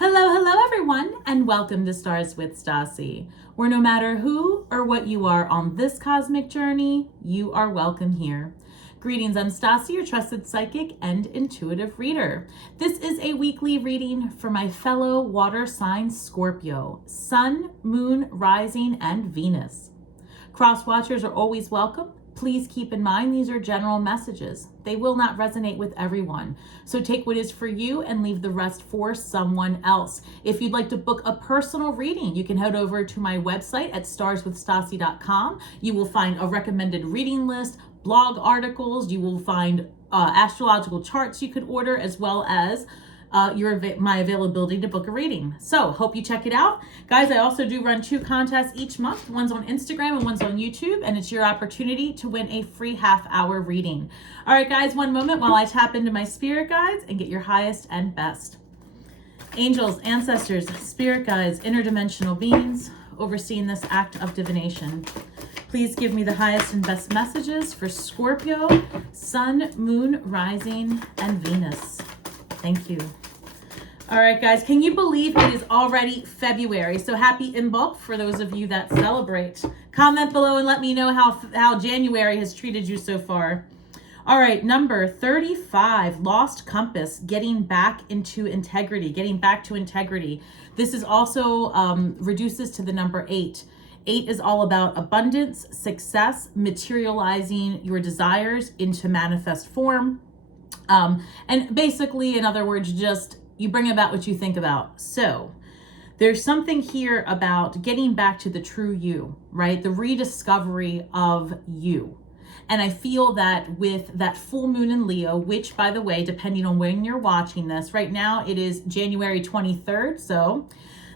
Hello, hello everyone, and welcome to Stars with Stasi, where no matter who or what you are on this cosmic journey, you are welcome here. Greetings, I'm Stasi, your trusted psychic and intuitive reader. This is a weekly reading for my fellow water sign Scorpio, Sun, Moon, Rising, and Venus. Cross watchers are always welcome. Please keep in mind these are general messages. They will not resonate with everyone. So take what is for you and leave the rest for someone else. If you'd like to book a personal reading, you can head over to my website at starswithstasi.com. You will find a recommended reading list, blog articles. You will find astrological charts you could order, as well as my availability to book a reading. So hope you check it out. Guys, I also do run 2 contests each month. One's on Instagram and one's on YouTube, and it's your opportunity to win a free half-hour reading. All right, guys, one moment while I tap into my spirit guides and get your highest and best. Angels, ancestors, spirit guides, interdimensional beings overseeing this act of divination, please give me the highest and best messages for Scorpio, Sun, Moon, Rising, and Venus. Thank you. All right, guys, can you believe it is already February? So happy Imbolc for those of you that celebrate. Comment below and let me know how January has treated you so far. All right, number 35, lost compass, getting back into integrity, getting back to integrity. This is also reduces to the number 8. 8 is all about abundance, success, materializing your desires into manifest form. And basically, in other words, just you bring about what you think about. So there's something here about getting back to the true you, right? The rediscovery of you. And I feel that with that full moon in Leo, which, by the way, depending on when you're watching this, right now it is January 23rd. So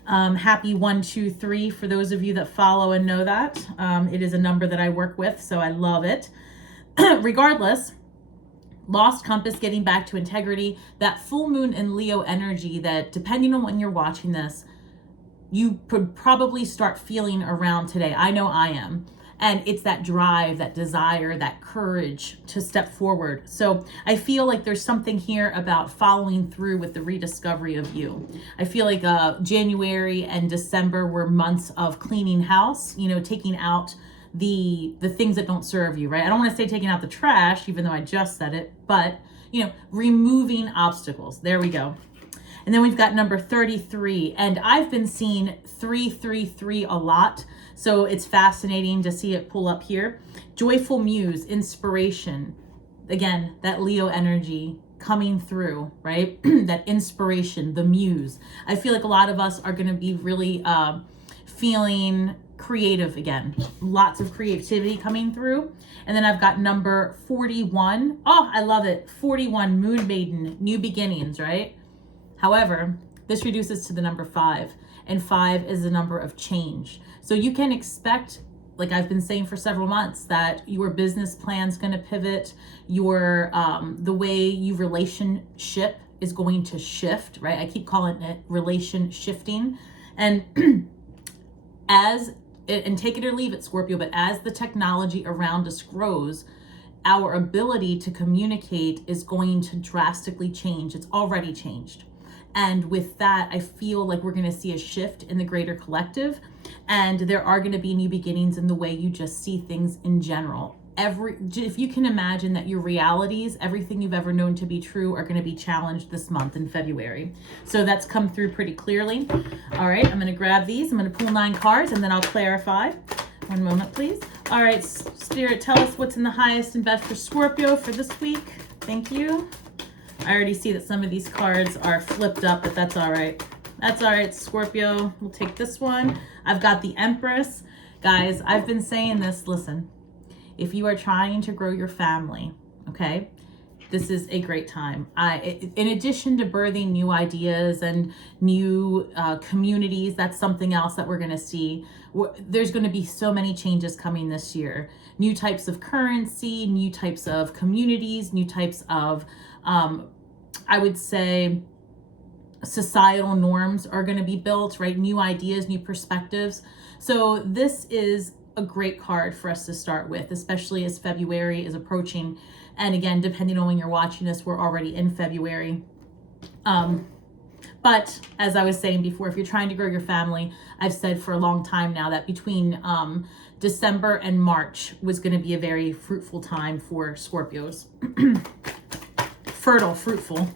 happy 123 for those of you that follow and know that. It is a number that I work with, so I love it. Regardless, lost compass, getting back to integrity, that full moon in Leo energy that, depending on when you're watching this, you could probably start feeling around today. I know I am. And it's that drive, that desire, that courage to step forward. So I feel like there's something here about following through with the rediscovery of you. I feel like January and December were months of cleaning house, taking out the things that don't serve you, right? I don't want to say taking out the trash, even though I just said it, but removing obstacles. There we go. And then we've got number 33, and I've been seeing 333 a lot, so it's fascinating to see it pull up here. Joyful muse, inspiration. Again, that Leo energy coming through, right? That inspiration, the muse. I feel like a lot of us are going to be really feeling creative again. Lots of creativity coming through. And then I've got number 41. Oh, I love it. 41, Moon Maiden, new beginnings, right? However, this reduces to the number 5, and 5 is the number of change. So you can expect, like I've been saying for several months, that your business plan's going to pivot, your the way you relationship is going to shift, right? I keep calling it relation shifting. And and take it or leave it, Scorpio, but as the technology around us grows, our ability to communicate is going to drastically change. It's already changed. And with that, I feel like we're going to see a shift in the greater collective, and there are going to be new beginnings in the way you just see things in general. If you can imagine that your realities, everything you've ever known to be true, are going to be challenged this month in February. So that's come through pretty clearly. All right, I'm going to grab these. I'm going to pull 9 cards and then I'll clarify. One moment, please. All right, Spirit, tell us what's in the highest and best for Scorpio for this week. Thank you. I already see that some of these cards are flipped up, but that's all right. That's all right, Scorpio. We'll take this one. I've got the Empress. Guys, I've been saying this. Listen. If you are trying to grow your family, okay, this is a great time. In addition to birthing new ideas and new communities, that's something else that we're going to see. There's going to be so many changes coming this year. New types of currency, new types of communities, new types of, I would say, societal norms are going to be built, right? New ideas, new perspectives. So this is a great card for us to start with, especially as February is approaching. And again, depending on when you're watching this, we're already in February. But as I was saying before, if you're trying to grow your family, I've said for a long time now that between December and March was going to be a very fruitful time for Scorpios. Fertile, fruitful.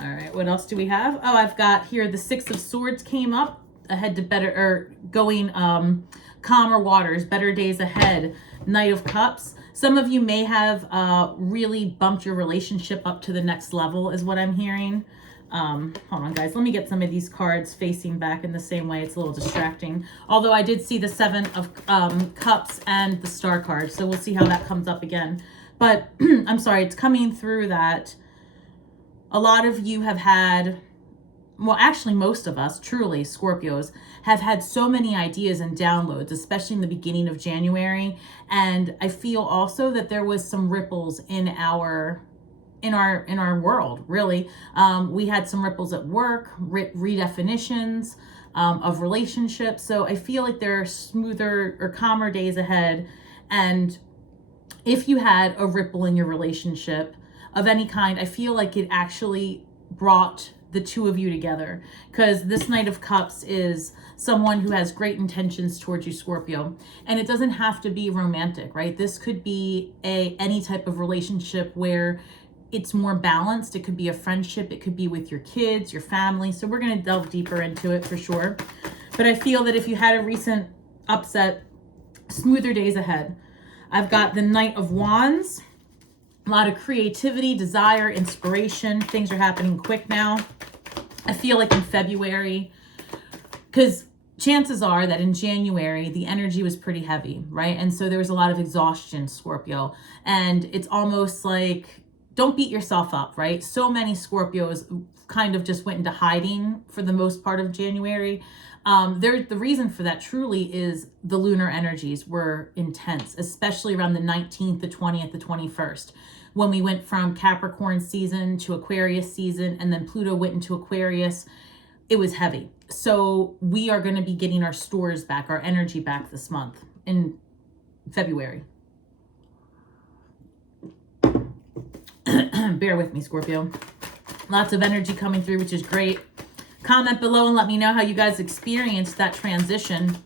All right, what else do we have? Oh, I've got here the Six of Swords came up. Ahead to better, or going calmer waters, better days ahead. Knight of Cups. Some of you may have really bumped your relationship up to the next level is what I'm hearing. Hold on, guys. Let me get some of these cards facing back in the same way. It's a little distracting. Although I did see the Seven of Cups and the Star card. So we'll see how that comes up again. But I'm sorry, it's coming through that a lot of you have had, well, actually most of us, truly, Scorpios, have had so many ideas and downloads, especially in the beginning of January. And I feel also that there was some ripples in our world, really. We had some ripples at work, redefinitions of relationships. So I feel like there are smoother or calmer days ahead. And if you had a ripple in your relationship of any kind, I feel like it actually brought the two of you together, because this Knight of Cups is someone who has great intentions towards you, Scorpio. And it doesn't have to be romantic, right? This could be any type of relationship where it's more balanced. It could be a friendship. It could be with your kids, your family. So we're going to delve deeper into it for sure. But I feel that if you had a recent upset, smoother days ahead. I've got the Knight of Wands. A lot of creativity, desire, inspiration. Things are happening quick now. I feel like in February, because chances are that in January, the energy was pretty heavy, right? And so there was a lot of exhaustion, Scorpio. And it's almost like, don't beat yourself up, right? So many Scorpios kind of just went into hiding for the most part of January. The reason for that truly is the lunar energies were intense, especially around the 19th, the 20th, the 21st, when we went from Capricorn season to Aquarius season, and then Pluto went into Aquarius. It was heavy. So we are going to be getting our stores back, our energy back this month in February. Bear with me, Scorpio. Lots of energy coming through, which is great. Comment below and let me know how you guys experienced that transition.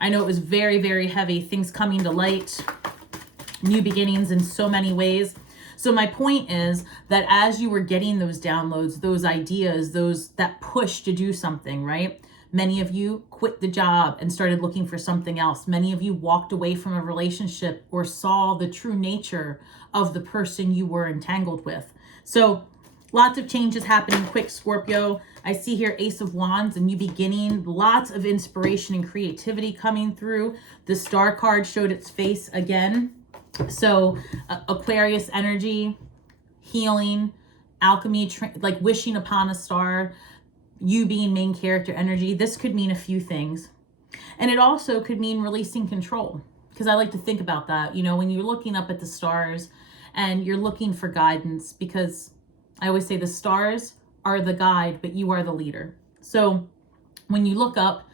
I know it was very, very heavy. Things coming to light. New beginnings in so many ways. So my point is that as you were getting those downloads, those ideas, that push to do something, right? Many of you quit the job and started looking for something else. Many of you walked away from a relationship or saw the true nature of the person you were entangled with. So lots of changes happening quick, Scorpio. I see here Ace of Wands, a new beginning, lots of inspiration and creativity coming through. The Star card showed its face again. So Aquarius energy, healing, alchemy, like wishing upon a star, you being main character energy. This could mean a few things. And it also could mean releasing control, because I like to think about that, you know, when you're looking up at the stars and you're looking for guidance, because I always say the stars are the guide, but you are the leader. So when you look up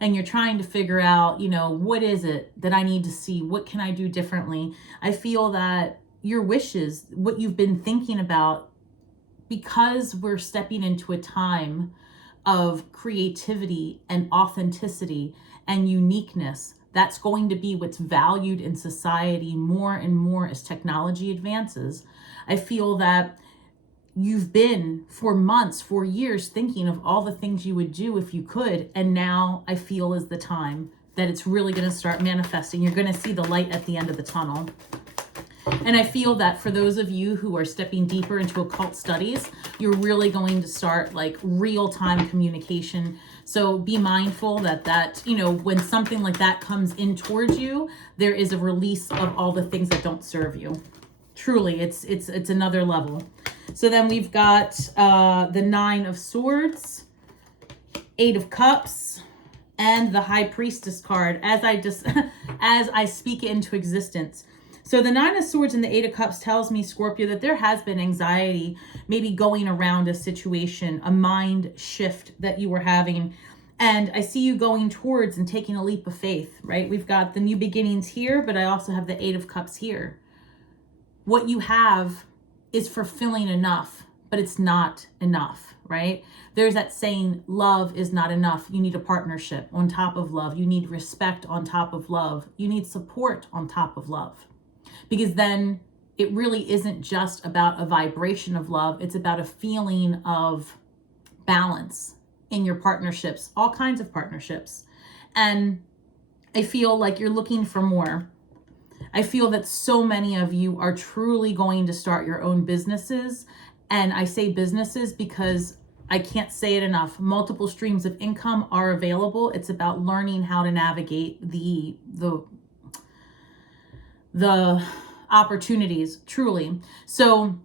and you're trying to figure out, you know, what is it that I need to see? What can I do differently? I feel that your wishes, what you've been thinking about, because we're stepping into a time of creativity and authenticity and uniqueness, that's going to be what's valued in society more and more as technology advances. I feel that you've been for months, for years, thinking of all the things you would do if you could. And now I feel is the time that it's really going to start manifesting. You're going to see the light at the end of the tunnel. And I feel that for those of you who are stepping deeper into occult studies, you're really going to start like real-time communication. So be mindful that, you know, when something like that comes in towards you, there is a release of all the things that don't serve you. Truly, it's another level. So then we've got the Nine of Swords, Eight of Cups, and the High Priestess card as I speak it into existence. So the Nine of Swords and the Eight of Cups tells me, Scorpio, that there has been anxiety, maybe going around a situation, a mind shift that you were having. And I see you going towards and taking a leap of faith, right? We've got the new beginnings here, but I also have the Eight of Cups here. What you have is fulfilling enough, but it's not enough. right? There's that saying, love is not enough. You need a partnership on top of love. You need respect on top of love. You need support on top of love. Because then it really isn't just about a vibration of love. It's about a feeling of balance in your partnerships, all kinds of partnerships. And I feel like you're looking for more. I feel that so many of you are truly going to start your own businesses. And I say businesses because I can't say it enough. Multiple streams of income are available. It's about learning how to navigate the opportunities, truly. So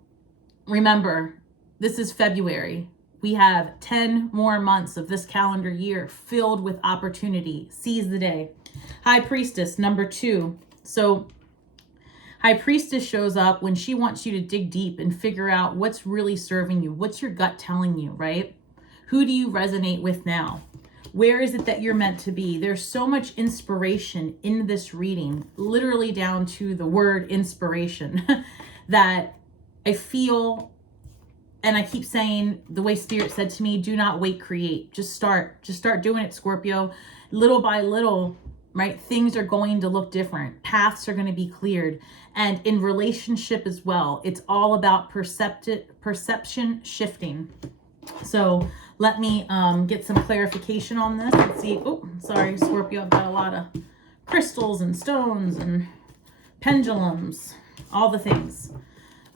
remember, this is February. We have 10 more months of this calendar year filled with opportunity. Seize the day. High Priestess, number 2. So High Priestess shows up when she wants you to dig deep and figure out what's really serving you. What's your gut telling you, right? Who do you resonate with now? Where is it that you're meant to be? There's so much inspiration in this reading, literally down to the word inspiration, that I feel, and I keep saying the way Spirit said to me, do not wait, create. Just start doing it, Scorpio. Little by little, right? Things are going to look different. Paths are going to be cleared. And in relationship as well, it's all about perception shifting. So let me get some clarification on this. Let's see. Oh, sorry, Scorpio. I've got a lot of crystals and stones and pendulums, all the things.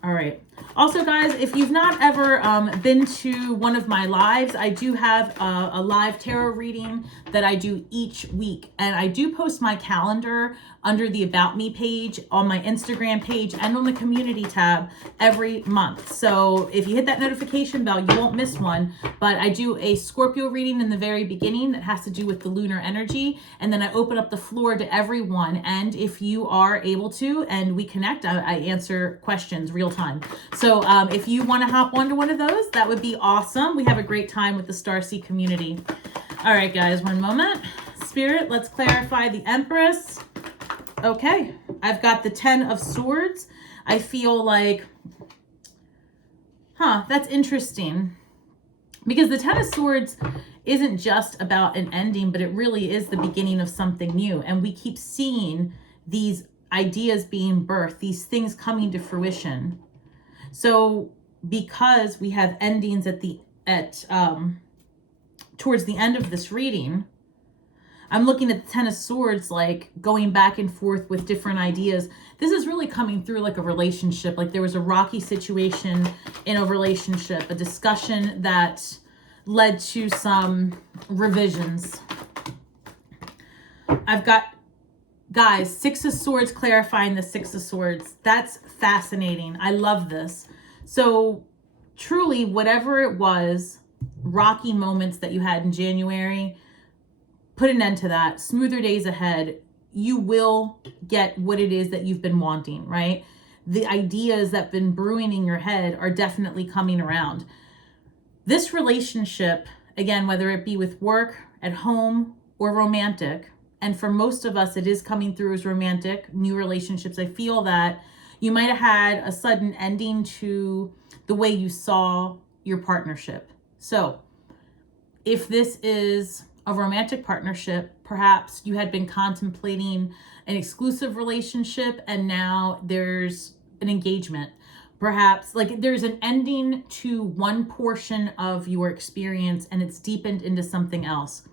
All right. Also, guys, if you've not ever been to one of my lives, I do have a live tarot reading that I do each week. And I do post my calendar under the About Me page on my Instagram page and on the community tab every month. So if you hit that notification bell, you won't miss one. But I do a Scorpio reading in the very beginning that has to do with the lunar energy. And then I open up the floor to everyone. And if you are able to, and we connect, I answer questions real time. So if you want to hop onto one of those, that would be awesome. We have a great time with the Starseed community. All right, guys, one moment. Spirit, let's clarify the Empress. Okay, I've got the 10 of Swords. I feel like, that's interesting. Because the 10 of Swords isn't just about an ending, but it really is the beginning of something new. And we keep seeing these ideas being birthed, these things coming to fruition. So because we have endings towards the end of this reading, I'm looking at the 10 of Swords, like going back and forth with different ideas. This is really coming through like a relationship. Like there was a rocky situation in a relationship, a discussion that led to some revisions. I've got, guys, 6 of Swords clarifying the 6 of Swords. That's fascinating. I love this. So truly, whatever it was, rocky moments that you had in January, put an end to that. Smoother days ahead. You will get what it is that you've been wanting, right? The ideas that have been brewing in your head are definitely coming around. This relationship, again, whether it be with work, at home, or romantic, and for most of us, it is coming through as romantic, new relationships. I feel that you might have had a sudden ending to the way you saw your partnership. So if this is a romantic partnership, perhaps you had been contemplating an exclusive relationship and now there's an engagement. Perhaps like there's an ending to one portion of your experience and it's deepened into something else.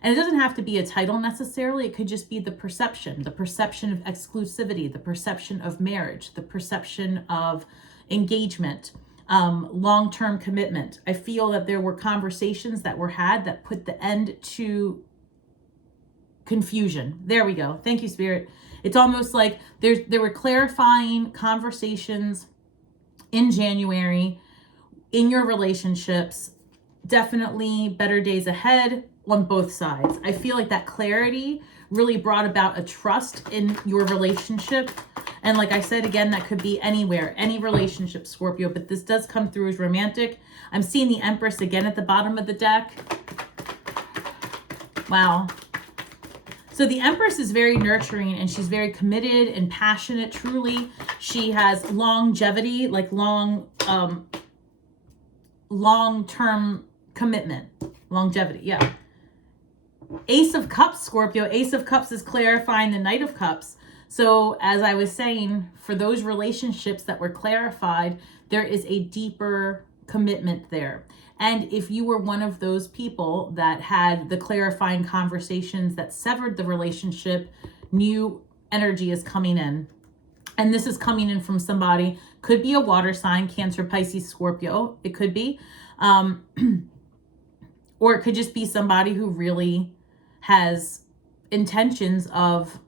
And it doesn't have to be a title necessarily. It could just be the perception of exclusivity, the perception of marriage, the perception of engagement, long-term commitment. I feel that there were conversations that were had that put the end to confusion. There we go. Thank you, Spirit. It's almost like there were clarifying conversations in January in your relationships. Definitely better days ahead on both sides. I feel like that clarity really brought about a trust in your relationship. And like I said, again, that could be anywhere, any relationship, Scorpio, but this does come through as romantic. I'm seeing the Empress again at the bottom of the deck. Wow. So the Empress is very nurturing and she's very committed and passionate, truly. She has longevity, like long long-term commitment, longevity. Yeah. Ace of Cups, Scorpio. Ace of Cups is clarifying the Knight of Cups. So as I was saying, for those relationships that were clarified, there is a deeper commitment there. And if you were one of those people that had the clarifying conversations that severed the relationship, new energy is coming in. And this is coming in from somebody, could be a water sign, Cancer, Pisces, Scorpio. It could be. Or it could just be somebody who really has intentions of,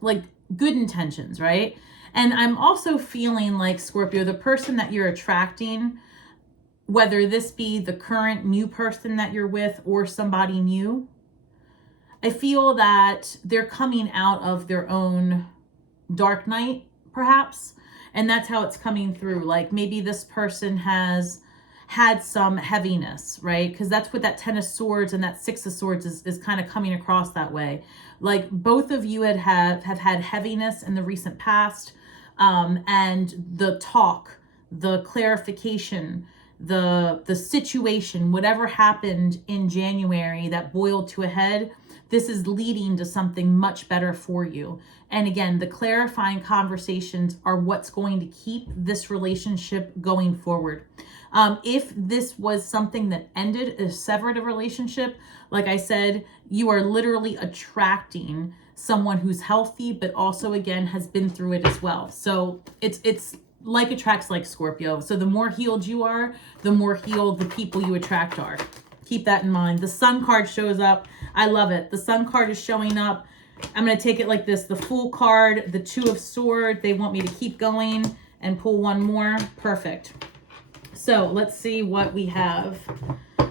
like, good intentions, right? And I'm also feeling like, Scorpio, the person that you're attracting, whether this be the current new person that you're with or somebody new, I feel that they're coming out of their own dark night, perhaps. And that's how it's coming through. Like, maybe this person has had some heaviness, right? Because that's what that 10 of Swords and that 6 of Swords is kind of coming across that way. Like, both of you have had heaviness in the recent past, and the talk, the clarification, the situation, whatever happened in January that boiled to a head, this is leading to something much better for you. And again, the clarifying conversations are what's going to keep this relationship going forward. If this was something that ended, severed a relationship, like I said, you are literally attracting someone who's healthy, but also, again, has been through it as well. So it's like attracts like, Scorpio. So the more healed you are, the more healed the people you attract are. Keep that in mind. The Sun card shows up. I love it. The Sun card is showing up. I'm going to take it like this. The Fool card, the 2 of Swords. They want me to keep going and pull one more. Perfect. So let's see what we have.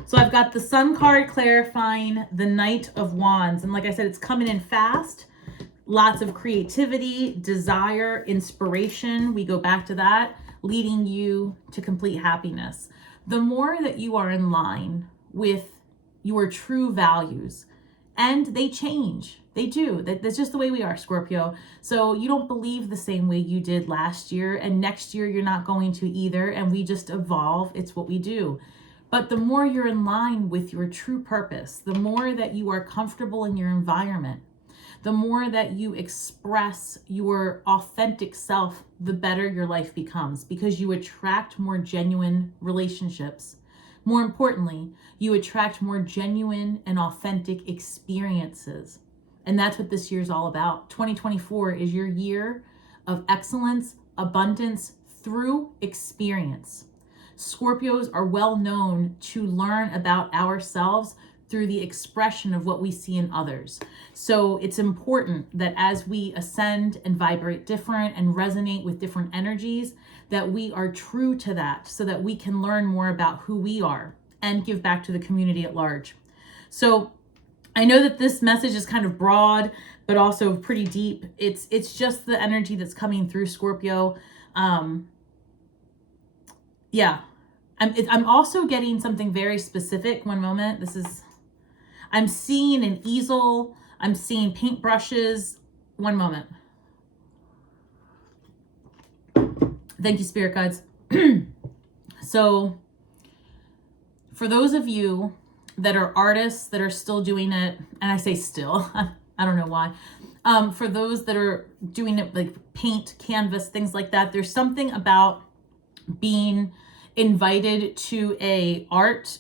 So I've got the Sun card clarifying the Knight of Wands. And like I said, it's coming in fast. Lots of creativity, desire, inspiration. We go back to that, leading you to complete happiness. The more that you are in line with your true values, and they change. They do. That's just the way we are, Scorpio. So you don't believe the same way you did last year, and next year you're not going to either, and we just evolve. It's what we do. But the more you're in line with your true purpose, the more that you are comfortable in your environment, the more that you express your authentic self, the better your life becomes, because you attract more genuine relationships. More importantly, you attract more genuine and authentic experiences. And that's what this year is all about. 2024 is your year of excellence, abundance through experience. Scorpios are well known to learn about ourselves through the expression of what we see in others. So it's important that as we ascend and vibrate different and resonate with different energies, that we are true to that, so that we can learn more about who we are and give back to the community at large. So I know that this message is kind of broad, but also pretty deep. It's just the energy that's coming through, Scorpio. Yeah. I'm also getting something very specific. One moment. I'm seeing an easel. I'm seeing paintbrushes. One moment. Thank you, Spirit Guides. So for those of you that are artists that are still doing it, and I say still, I don't know why. For those that are doing it, like paint, canvas, things like that, there's something about being invited to a art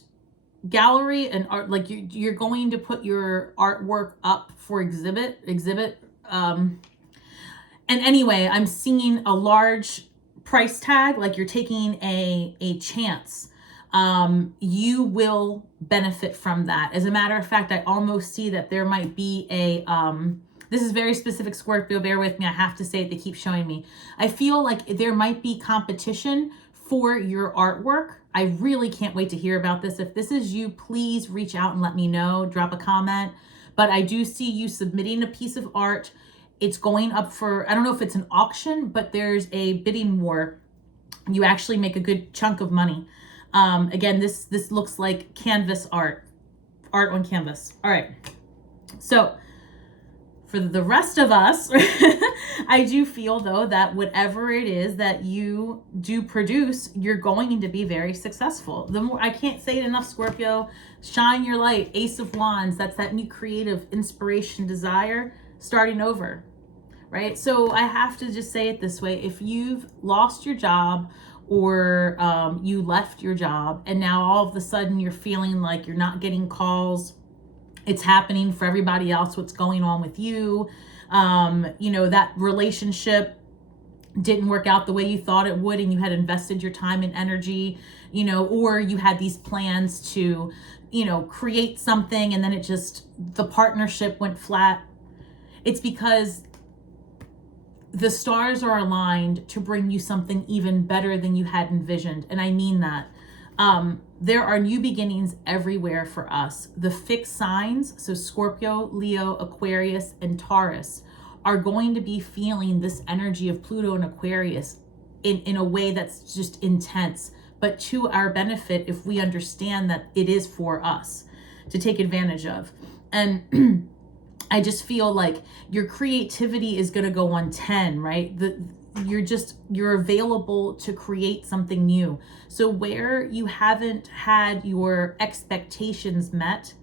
gallery and art, like you're going to put your artwork up for exhibit. And anyway, I'm seeing a large price tag, like you're taking a chance. You will benefit from that. As a matter of fact, I almost see that there might be a, this is very specific, Scorpio, bear with me. I have to say it, they keep showing me. I feel like there might be competition for your artwork. I really can't wait to hear about this. If this is you, please reach out and let me know, drop a comment. But I do see you submitting a piece of art. It's going up for, I don't know if it's an auction, but there's a bidding war. You actually make a good chunk of money. Again, this looks like canvas art on canvas. All right. So for the rest of us, I do feel though that whatever it is that you do produce, you're going to be very successful. The more, I can't say it enough, Scorpio, shine your light, Ace of Wands. That's that new creative inspiration, desire, starting over, right? So I have to just say it this way. If you've lost your job, or you left your job and now all of a sudden you're feeling like you're not getting calls, it's happening for everybody else, what's going on with you, you know, that relationship didn't work out the way you thought it would and you had invested your time and energy, you know, or you had these plans to, you know, create something and then it just, the partnership went flat. It's because the stars are aligned to bring you something even better than you had envisioned. And I mean that. There are new beginnings everywhere for us. The fixed signs, so Scorpio, Leo, Aquarius, and Taurus, are going to be feeling this energy of Pluto and Aquarius in a way that's just intense, but to our benefit if we understand that it is for us to take advantage of. And I just feel like your creativity is going to go on 10, right? You're available to create something new. So where you haven't had your expectations met,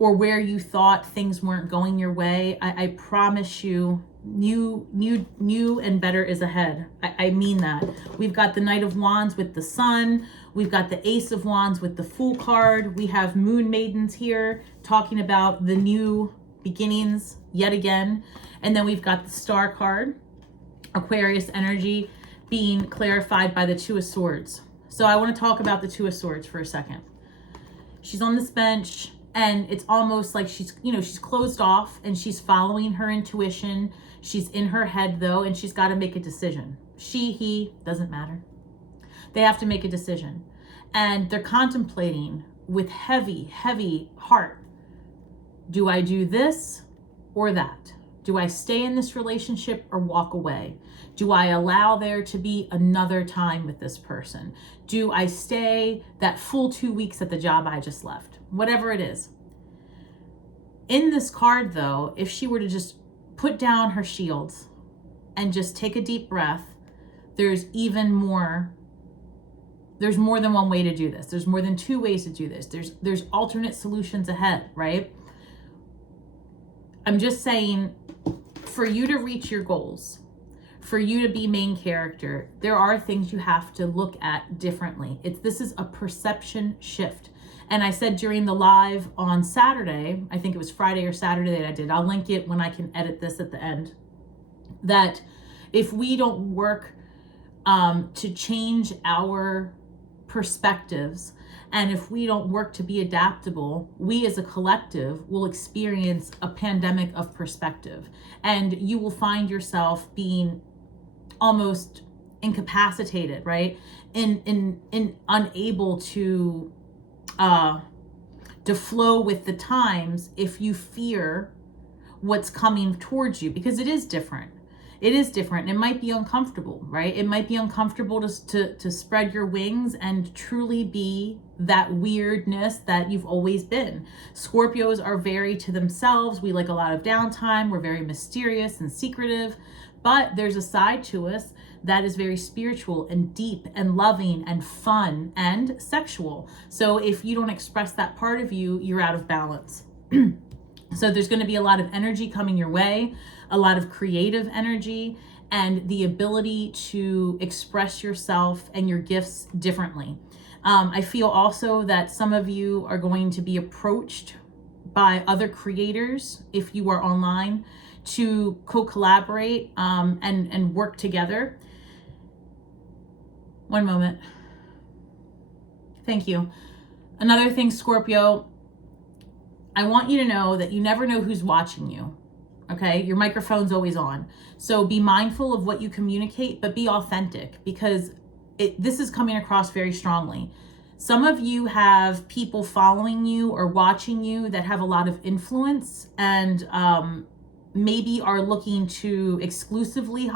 or where you thought things weren't going your way, I promise you, new and better is ahead. I mean that. We've got the Knight of Wands with the Sun. We've got the Ace of Wands with the Fool card. We have Moon Maidens here talking about the new beginnings yet again. And then we've got the Star card, Aquarius energy, being clarified by the Two of Swords. So I want to talk about the Two of Swords for a second. She's on this bench and it's almost like she's closed off and she's following her intuition. She's in her head though, and she's got to make a decision. She, he, doesn't matter. They have to make a decision. And they're contemplating with heavy heart. Do I do this or that? Do I stay in this relationship or walk away? Do I allow there to be another time with this person? Do I stay that full 2 weeks at the job I just left? Whatever it is. In this card though, if she were to just put down her shields and just take a deep breath, there's more than one way to do this. There's more than 2 ways to do this. There's alternate solutions ahead, right? I'm just saying, for you to reach your goals, for you to be main character, there are things you have to look at differently. This is a perception shift. And I said during the live on Saturday, I think it was Friday or Saturday that I did, I'll link it when I can edit this at the end, that if we don't work to change our perspectives, and if we don't work to be adaptable, we as a collective will experience a pandemic of perspective. And you will find yourself being almost incapacitated, right? In unable to flow with the times if you fear what's coming towards you, because it is different. It is different. It might be uncomfortable, right? It might be uncomfortable to spread your wings and truly be that weirdness that you've always been. Scorpios are very to themselves. We like a lot of downtime. We're very mysterious and secretive, but there's a side to us that is very spiritual and deep and loving and fun and sexual. So if you don't express that part of you, you're out of balance. So there's going to be a lot of energy coming your way, a lot of creative energy, and the ability to express yourself and your gifts differently. I feel also that some of you are going to be approached by other creators, if you are online, to co-collaborate and work together. One moment. Thank you. Another thing, Scorpio, I want you to know that you never know who's watching you. Okay, your microphone's always on. So be mindful of what you communicate, but be authentic, because this is coming across very strongly. Some of you have people following you or watching you that have a lot of influence and maybe are looking to exclusively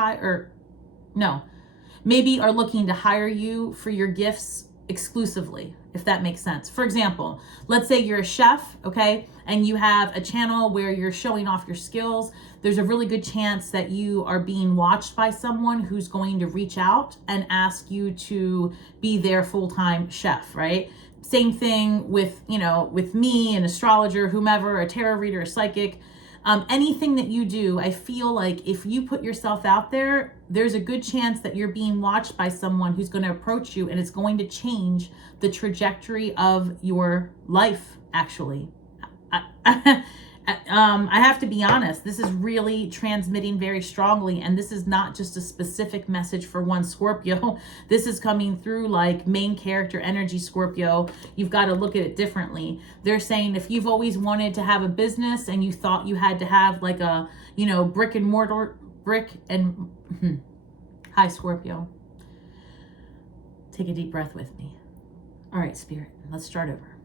maybe are looking to hire you for your gifts exclusively, if that makes sense. For example, let's say you're a chef, okay, and you have a channel where you're showing off your skills. There's a really good chance that you are being watched by someone who's going to reach out and ask you to be their full-time chef, right? Same thing with, you know, with me, an astrologer, whomever, a tarot reader, a psychic. Anything that you do, I feel like if you put yourself out there, there's a good chance that you're being watched by someone who's going to approach you, and it's going to change the trajectory of your life, actually. I have to be honest, this is really transmitting very strongly, and this is not just a specific message for one Scorpio. This is coming through like main character energy Scorpio. You've got to look at it differently. They're saying if you've always wanted to have a business and you thought you had to have like a, you know, hi Scorpio. Take a deep breath with me. All right, Spirit, let's start over.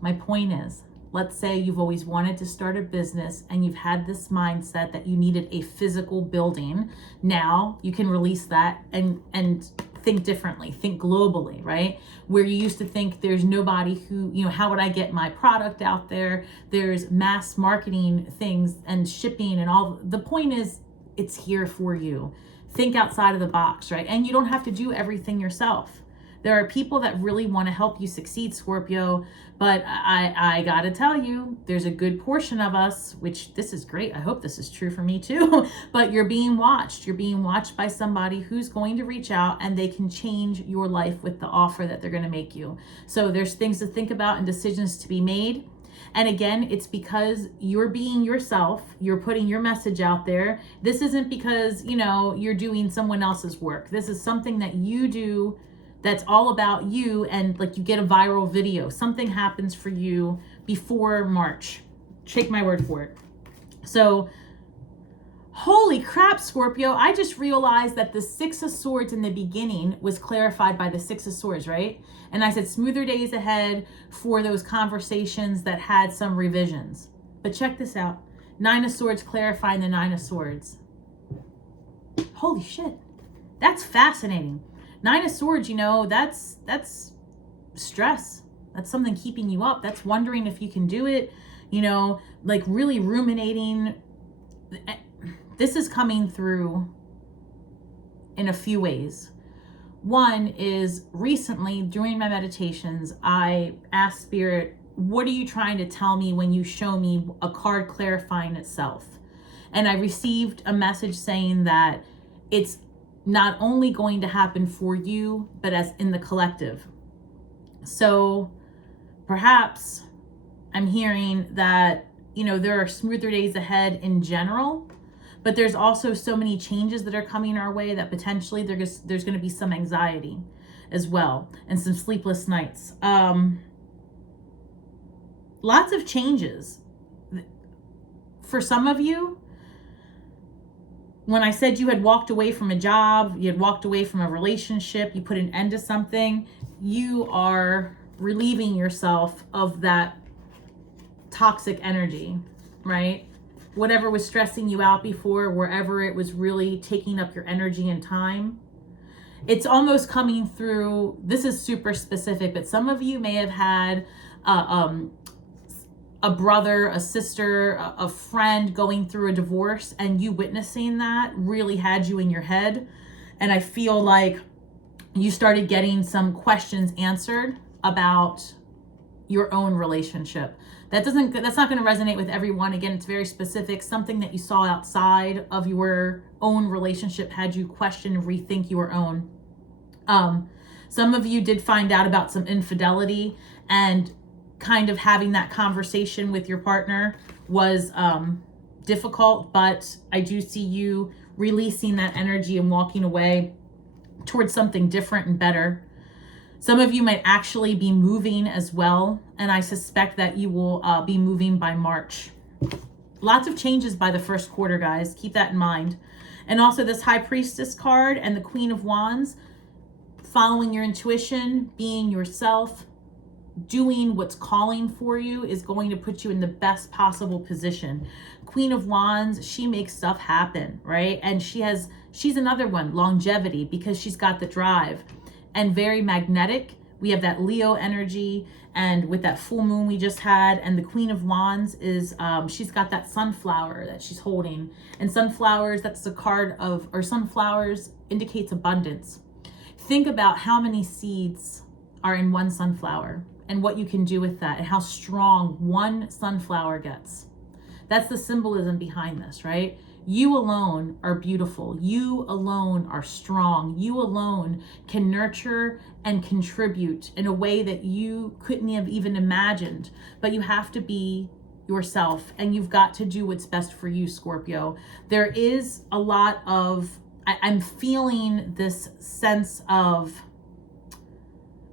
My point is, let's say you've always wanted to start a business and you've had this mindset that you needed a physical building. Now you can release that and think differently, think globally, right? Where you used to think there's nobody who, you know, how would I get my product out there? There's mass marketing things and shipping and all. The point is, it's here for you. Think outside of the box, right? And you don't have to do everything yourself. There are people that really want to help you succeed, Scorpio, but I gotta tell you, there's a good portion of us, which this is great. I hope this is true for me too, but you're being watched. You're being watched by somebody who's going to reach out and they can change your life with the offer that they're going to make you. So there's things to think about and decisions to be made. And again, it's because you're being yourself. You're putting your message out there. This isn't because, you know, you're doing someone else's work. This is something that you do that's all about you, and like you get a viral video. Something happens for you before March. Take my word for it. So, holy crap, Scorpio. I just realized that the Six of Swords in the beginning was clarified by the Six of Swords, right? And I said smoother days ahead for those conversations that had some revisions. But check this out. Nine of Swords clarifying the Nine of Swords. Holy shit. That's fascinating. Nine of Swords, you know, that's stress. That's something keeping you up. That's wondering if you can do it, you know, like really ruminating. This is coming through in a few ways. One is recently during my meditations, I asked Spirit, what are you trying to tell me when you show me a card clarifying itself? And I received a message saying that it's not only going to happen for you, but as in the collective. So perhaps I'm hearing that, you know, there are smoother days ahead in general, but there's also so many changes that are coming our way that potentially there's going to be some anxiety as well and some sleepless nights. Lots of changes. For some of you, when I said you had walked away from a job, you had walked away from a relationship, you put an end to something, you are relieving yourself of that toxic energy, right? Whatever was stressing you out before, wherever it was really taking up your energy and time, it's almost coming through. This is super specific, but some of you may have had a brother, a sister, a friend going through a divorce, and you witnessing that really had you in your head. And I feel like you started getting some questions answered about your own relationship. That's not going to resonate with everyone. Again, it's very specific. Something that you saw outside of your own relationship had you question and rethink your own. Some of you did find out about some infidelity, and kind of having that conversation with your partner was difficult, but I do see you releasing that energy and walking away towards something different and better. Some of you might actually be moving as well, and I suspect that you will be moving by March. Lots of changes by the first quarter, guys. Keep that in mind. And also this High Priestess card and the Queen of Wands, following your intuition, being yourself, doing what's calling for you is going to put you in the best possible position. Queen of Wands, she makes stuff happen, right? And she's another one, longevity, because she's got the drive, and very magnetic, We have that Leo energy, and with that full moon we just had, and the Queen of Wands is, she's got that sunflower that she's holding. And sunflowers, that's the card of, or sunflowers indicates abundance. Think about how many seeds are in one sunflower and what you can do with that and how strong one sunflower gets. That's the symbolism behind this, right? You alone are beautiful. You alone are strong. You alone can nurture and contribute in a way that you couldn't have even imagined. But you have to be yourself, and you've got to do what's best for you, Scorpio. There is a lot of, I'm feeling this sense of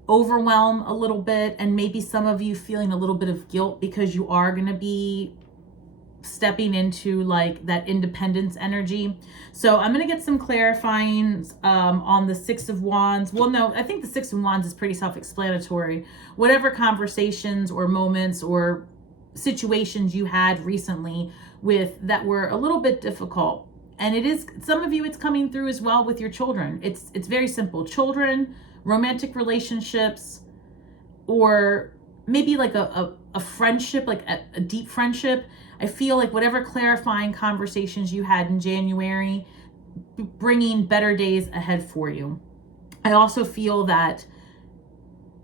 overwhelm a little bit, and maybe some of you feeling a little bit of guilt because you are going to be stepping into like that independence energy. So I'm going to get some clarifying on the Six of Wands. Well, no, I think the Six of Wands is pretty self-explanatory. Whatever conversations or moments or situations you had recently with that were a little bit difficult, and it is, some of you, it's coming through as well with your children. It's very simple. Children, romantic relationships, or maybe like a friendship, like a deep friendship. I feel like whatever clarifying conversations you had in January, bringing better days ahead for you. I also feel that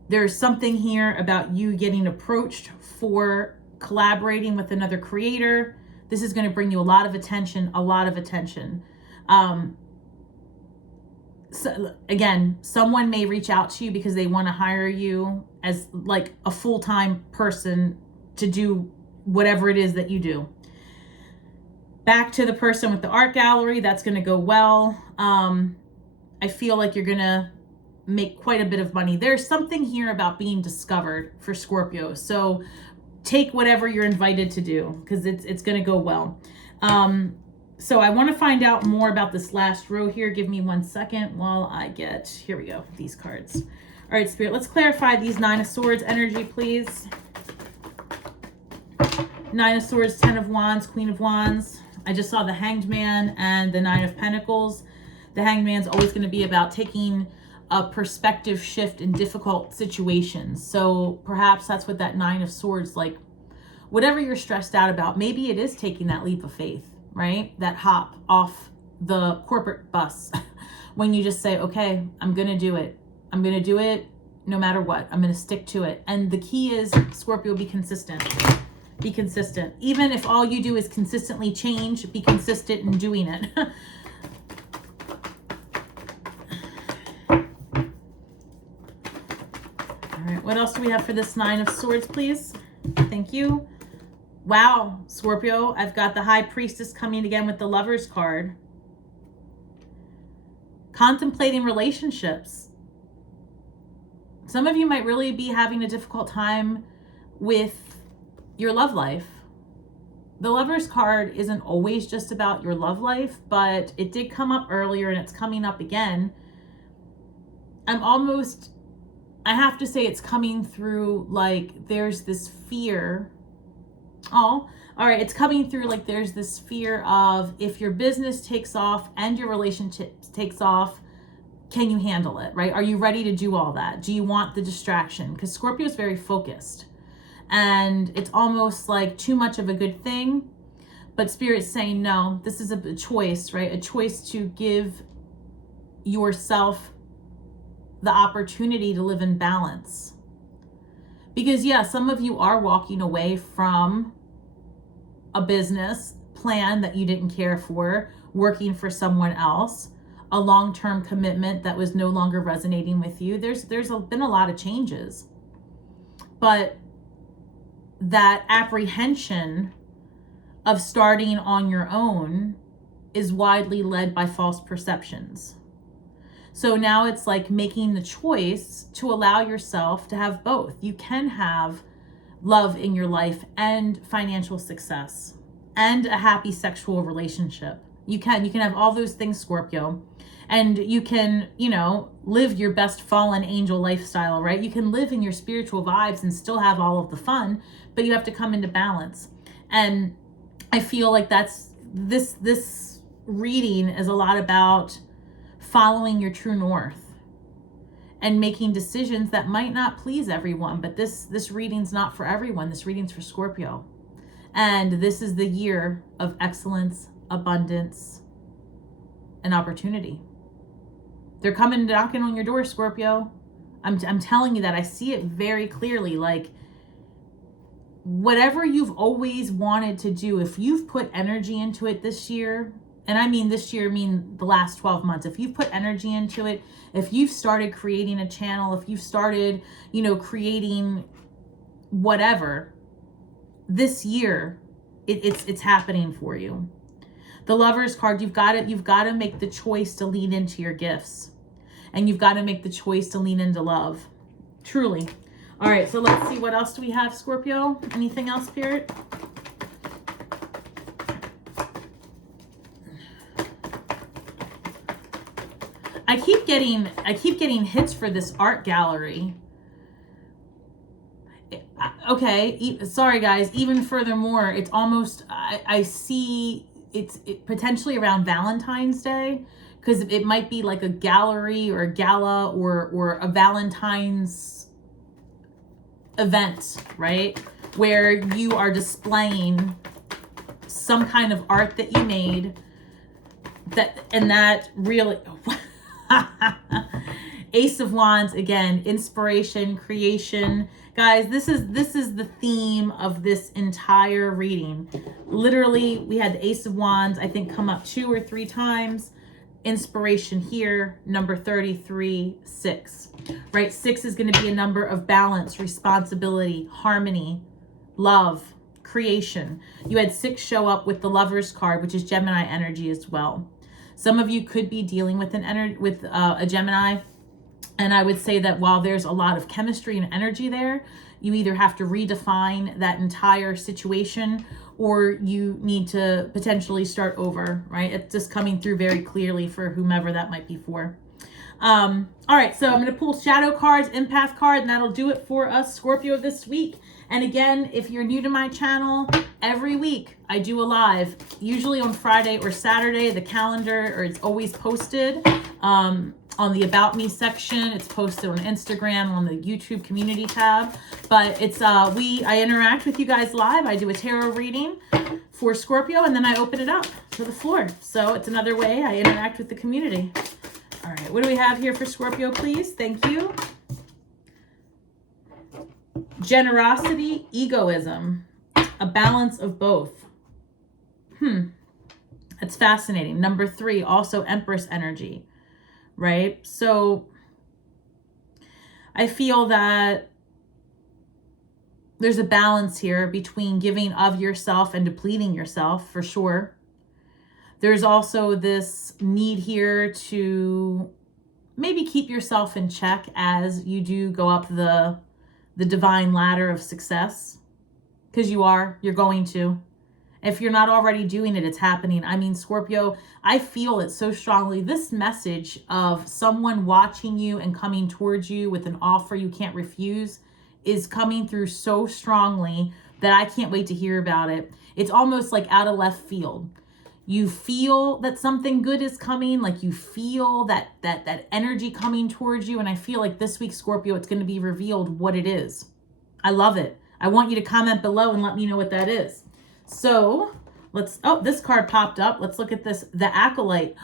there's something here about you getting approached for collaborating with another creator. This is going to bring you a lot of attention, So again, someone may reach out to you because they want to hire you as like a full-time person to do whatever it is that you do. Back to the person with the art gallery, that's going to go well. I feel like you're going to make quite a bit of money. There's something here about being discovered for Scorpio. So take whatever you're invited to do, because it's going to go well. So I want to find out more about this last row here. Give me 1 second while I get, here we go, these cards. All right, Spirit, let's clarify these Nine of Swords energy, please. Nine of Swords, Ten of Wands, Queen of Wands. I just saw the Hanged Man and the Nine of Pentacles. The Hanged Man's always going to be about taking a perspective shift in difficult situations. So perhaps that's what that Nine of Swords, like whatever you're stressed out about, maybe it is taking that leap of faith, right? That hop off the corporate bus when you just say, okay, I'm going to do it. I'm going to do it no matter what. I'm going to stick to it. And the key is, Scorpio, be consistent. Be consistent. Even if all you do is consistently change, be consistent in doing it. All right, what else do we have for this Nine of Swords, please? Thank you. Wow, Scorpio, I've got the High Priestess coming again with the Lover's card. Contemplating relationships. Some of you might really be having a difficult time with your love life. The Lover's card isn't always just about your love life, but it did come up earlier and it's coming up again. I have to say it's coming through like there's this fear. Oh, all right. It's coming through like there's this fear of, if your business takes off and your relationship takes off, can you handle it, right? Are you ready to do all that? Do you want the distraction? Because Scorpio is very focused. And it's almost like too much of a good thing. But Spirit's saying, no, this is a choice, right? A choice to give yourself the opportunity to live in balance. Because yeah, some of you are walking away from a business plan that you didn't care for, working for someone else, a long-term commitment that was no longer resonating with you. There's been a lot of changes. But that apprehension of starting on your own is widely led by false perceptions. So now it's like making the choice to allow yourself to have both. You can have love in your life and financial success and a happy sexual relationship. You can have all those things, Scorpio. And you can, live your best fallen angel lifestyle, right? You can live in your spiritual vibes and still have all of the fun, but you have to come into balance. And I feel like that's this reading is a lot about following your true north and making decisions that might not please everyone. But this reading's not for everyone. This reading's for Scorpio. And this is the year of excellence, abundance, and opportunity. They're coming knocking on your door, Scorpio. I'm telling you that. I see it very clearly. Like, whatever you've always wanted to do, if you've put energy into it this year, and I mean this year, I mean the last 12 months, if you've put energy into it, if you've started creating a channel, if you've started, you know, creating whatever, this year, it's happening for you. The Lover's card, you've got to make the choice to lean into your gifts. And you've got to make the choice to lean into love. Truly. All right, so let's see. What else do we have, Scorpio? Anything else, Spirit? I keep getting hits for this art gallery. Okay, sorry guys. Even furthermore, it's almost, I see it's potentially around Valentine's Day, because it might be like a gallery or a gala or a Valentine's event, right? Where you are displaying some kind of art that you made, that really Ace of Wands, again, inspiration, creation. Guys, this is the theme of this entire reading. Literally, we had the Ace of Wands, I think, come up 2 or 3 times. Inspiration here, number 33, 6. Right? 6 is going to be a number of balance, responsibility, harmony, love, creation. You had 6 show up with the Lover's card, which is Gemini energy as well. Some of you could be dealing with a Gemini. And I would say that while there's a lot of chemistry and energy there, you either have to redefine that entire situation, or you need to potentially start over, right? It's just coming through very clearly for whomever that might be for. All right, so I'm going to pull shadow cards, empath card, and that'll do it for us, Scorpio, this week. And again, if you're new to my channel, every week I do a live, usually on Friday or Saturday. The calendar, or it's always posted on the About Me section. It's posted on Instagram, on the YouTube community tab. But it's I interact with you guys live. I do a tarot reading for Scorpio, and then I open it up to the floor. So it's another way I interact with the community. All right, what do we have here for Scorpio, please? Thank you. Generosity, egoism, a balance of both. That's fascinating. Number 3, also Empress energy, right? So I feel that there's a balance here between giving of yourself and depleting yourself, for sure. There's also this need here to maybe keep yourself in check as you do go up the divine ladder of success, because you're going to. If you're not already doing it, it's happening. I mean, Scorpio, I feel it so strongly. This message of someone watching you and coming towards you with an offer you can't refuse is coming through so strongly that I can't wait to hear about it. It's almost like out of left field. You feel that something good is coming, like you feel that energy coming towards you. And I feel like this week, Scorpio, it's going to be revealed what it is. I love it. I want you to comment below and let me know what that is. So this card popped up. Let's look at this. The Acolyte.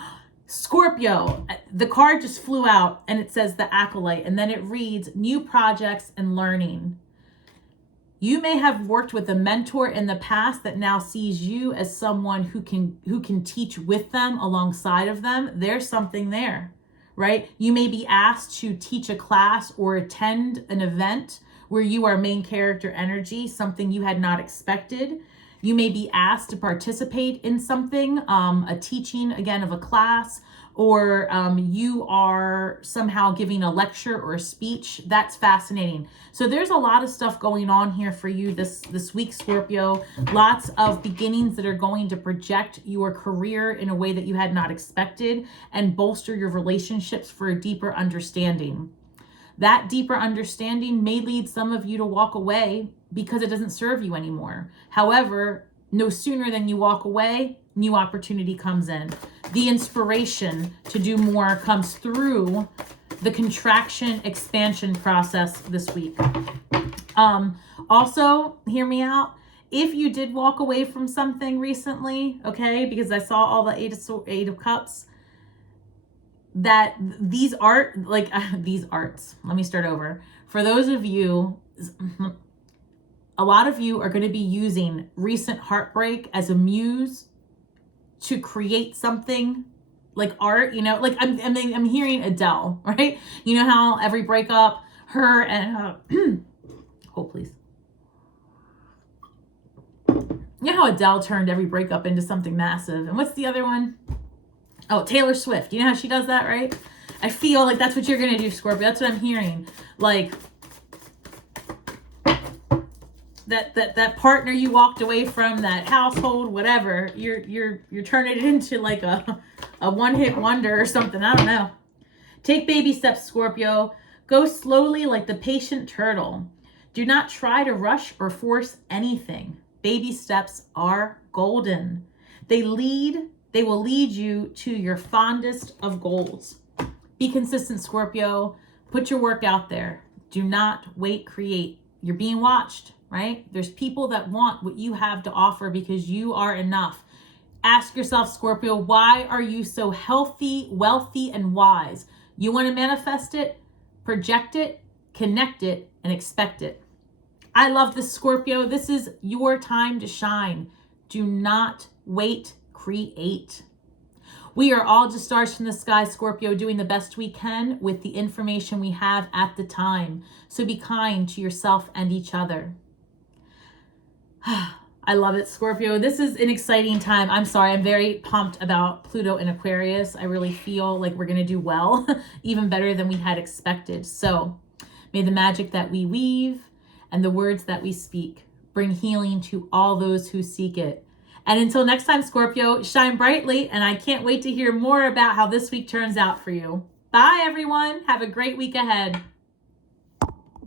Scorpio, the card just flew out and it says the Acolyte, and then it reads new projects and learning. You may have worked with a mentor in the past that now sees you as someone who can teach with them, alongside of them. There's something there, right? You may be asked to teach a class or attend an event where you are main character energy, something you had not expected. You may be asked to participate in something, a teaching, again, of a class, or you are somehow giving a lecture or a speech. That's fascinating. So there's a lot of stuff going on here for you this week, Scorpio. Lots of beginnings that are going to project your career in a way that you had not expected and bolster your relationships for a deeper understanding. That deeper understanding may lead some of you to walk away because it doesn't serve you anymore. However, no sooner than you walk away, new opportunity comes in. The inspiration to do more comes through the contraction expansion process this week. Also, hear me out. If you did walk away from something recently, okay, because I saw all the Eight of Cups, that these arts, let me start over. For those of you, a lot of you are going to be using recent heartbreak as a muse to create something like art, you know, like I'm hearing Adele, right? You know how every breakup, her and hold please. You know how Adele turned every breakup into something massive. And what's the other one? Oh, Taylor Swift. You know how she does that, right? I feel like that's what you're going to do, Scorpio. That's what I'm hearing. Like that partner you walked away from, that household, whatever, you're turning it into like a one-hit wonder or something. I don't know. Take baby steps, Scorpio. Go slowly like the patient turtle. Do not try to rush or force anything. Baby steps are golden. They will lead you to your fondest of goals. Be consistent, Scorpio. Put your work out there. Do not wait, create. You're being watched, right? There's people that want what you have to offer because you are enough. Ask yourself, Scorpio, why are you so healthy, wealthy, and wise? You want to manifest it, project it, connect it, and expect it. I love this, Scorpio. This is your time to shine. Do not wait, create. We are all just stars from the sky, Scorpio, doing the best we can with the information we have at the time. So be kind to yourself and each other. I love it, Scorpio. This is an exciting time. I'm sorry. I'm very pumped about Pluto in Aquarius. I really feel like we're going to do well, even better than we had expected. So may the magic that we weave and the words that we speak bring healing to all those who seek it. And until next time, Scorpio, shine brightly. And I can't wait to hear more about how this week turns out for you. Bye, everyone. Have a great week ahead.